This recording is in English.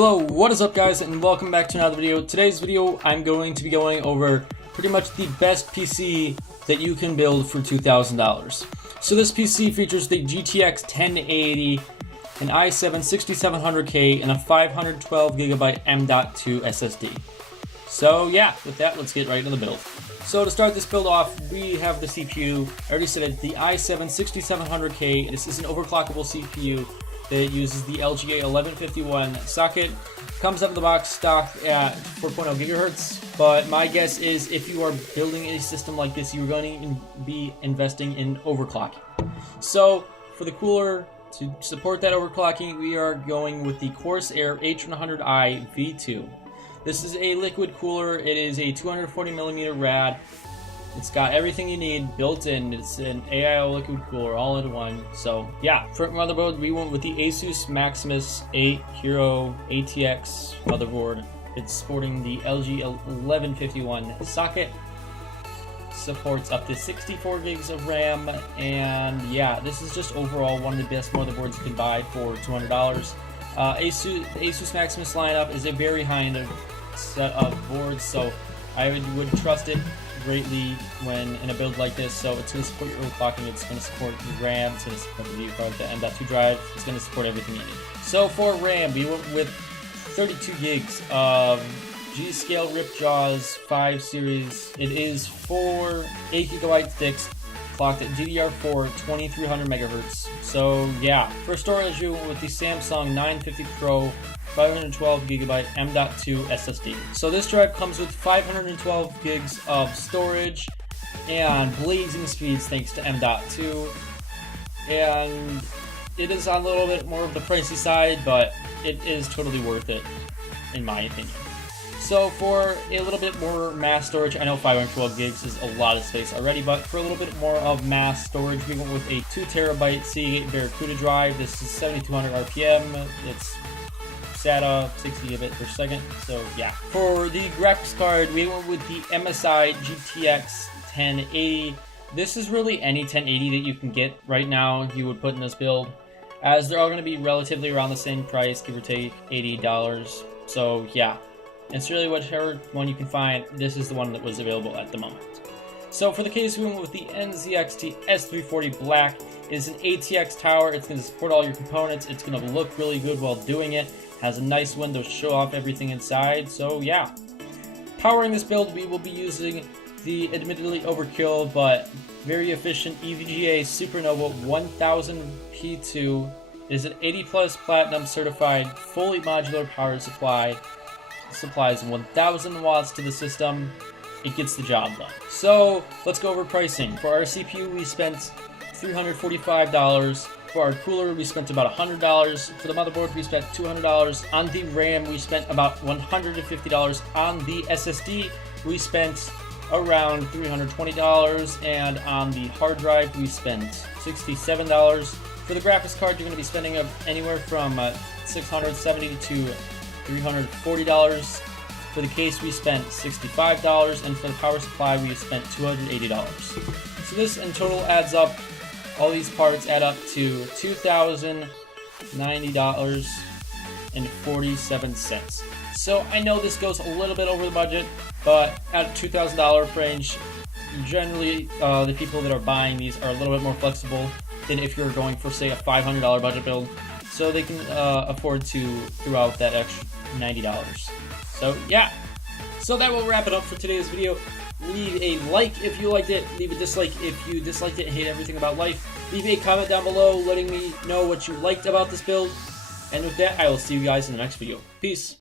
Hello, what is up guys, and welcome back to another video. Today's video, I'm going to be going over pretty much the best PC that you can build for $2,000. So this PC features the GTX 1080, an i7 6700K, and a 512GB M.2 SSD. So yeah, with that, let's get right into the build. So to start this build off, we have the CPU. I already said it, the i7 6700K. This is an overclockable CPU that uses the LGA 1151 socket. Comes out of the box stock at 4.0 gigahertz, but my guess is if you are building a system like this, you're going to be investing in overclocking. So for the cooler, to support that overclocking, we are going with the Corsair H100i V2. This is a liquid cooler. It is a 240mm rad. It's got everything you need built in. It's an AIO liquid cooler all in one. So yeah, for motherboard, we went with the Asus Maximus 8 Hero ATX motherboard. It's sporting the LG 1151 socket. Supports up to 64 gigs of RAM, and yeah, this is just overall one of the best motherboards you can buy for $200. Asus Maximus lineup is a very high-end set of boards, so I would trust it greatly when in a build like this. So it's going to support your overclocking, it's going to support your RAM, it's going to support the video card, the M.2 drive, it's going to support everything you need. So for RAM, we went with 32 gigs of G-Scale Ripjaws 5 series. It is 4 8GB sticks, clocked at DDR4 2300 megahertz. So yeah, for storage, we went with the Samsung 950 Pro 512GB M.2 SSD. So this drive comes with 512 gigs of storage and blazing speeds thanks to M.2. And it is a little bit more of the pricey side, but it is totally worth it, in my opinion. So for a little bit more mass storage, I know 512 gigs is a lot of space already, but for a little bit more of mass storage, we went with a 2TB Seagate Barracuda drive. This is 7200 RPM. It's SATA 60 gigabit per second. So yeah. For the graphics card, we went with the MSI GTX 1080. This is really any 1080 that you can get right now you would put in this build, as they're all going to be relatively around the same price, give or take $80. So yeah. It's really whichever one you can find. This is the one that was available at the moment. So for the case, we went with the NZXT S340 Black. It is an ATX tower. It's going to support all your components. It's going to look really good while doing it. Has a nice window to show off everything inside. So yeah. Powering this build, we will be using the admittedly overkill but very efficient EVGA Supernova 1000 P2. It is an 80+ platinum certified, fully modular power supply. Supplies 1000 watts to the system. It gets the job done. So let's go over pricing. For our CPU, we spent $345. For our cooler, we spent about $100. For the motherboard, we spent $200. On the RAM, we spent about $150. On the SSD, we spent around $320. And on the hard drive, we spent $67. For the graphics card, you're going to be spending anywhere from $670 to $340. For the case, we spent $65, and for the power supply, we spent $280. So this in total adds up, all these parts add up to $2,090.47. So I know this goes a little bit over the budget, but at $2,000 range, generally the people that are buying these are a little bit more flexible than if you're going for, say, a $500 budget build. So they can afford to throw out that extra $90. So yeah, so that will wrap it up for today's video. Leave a like if you liked it, leave a dislike if you disliked it and hate everything about life. Leave a comment down below letting me know what you liked about this build, and with that, I will see you guys in the next video. Peace.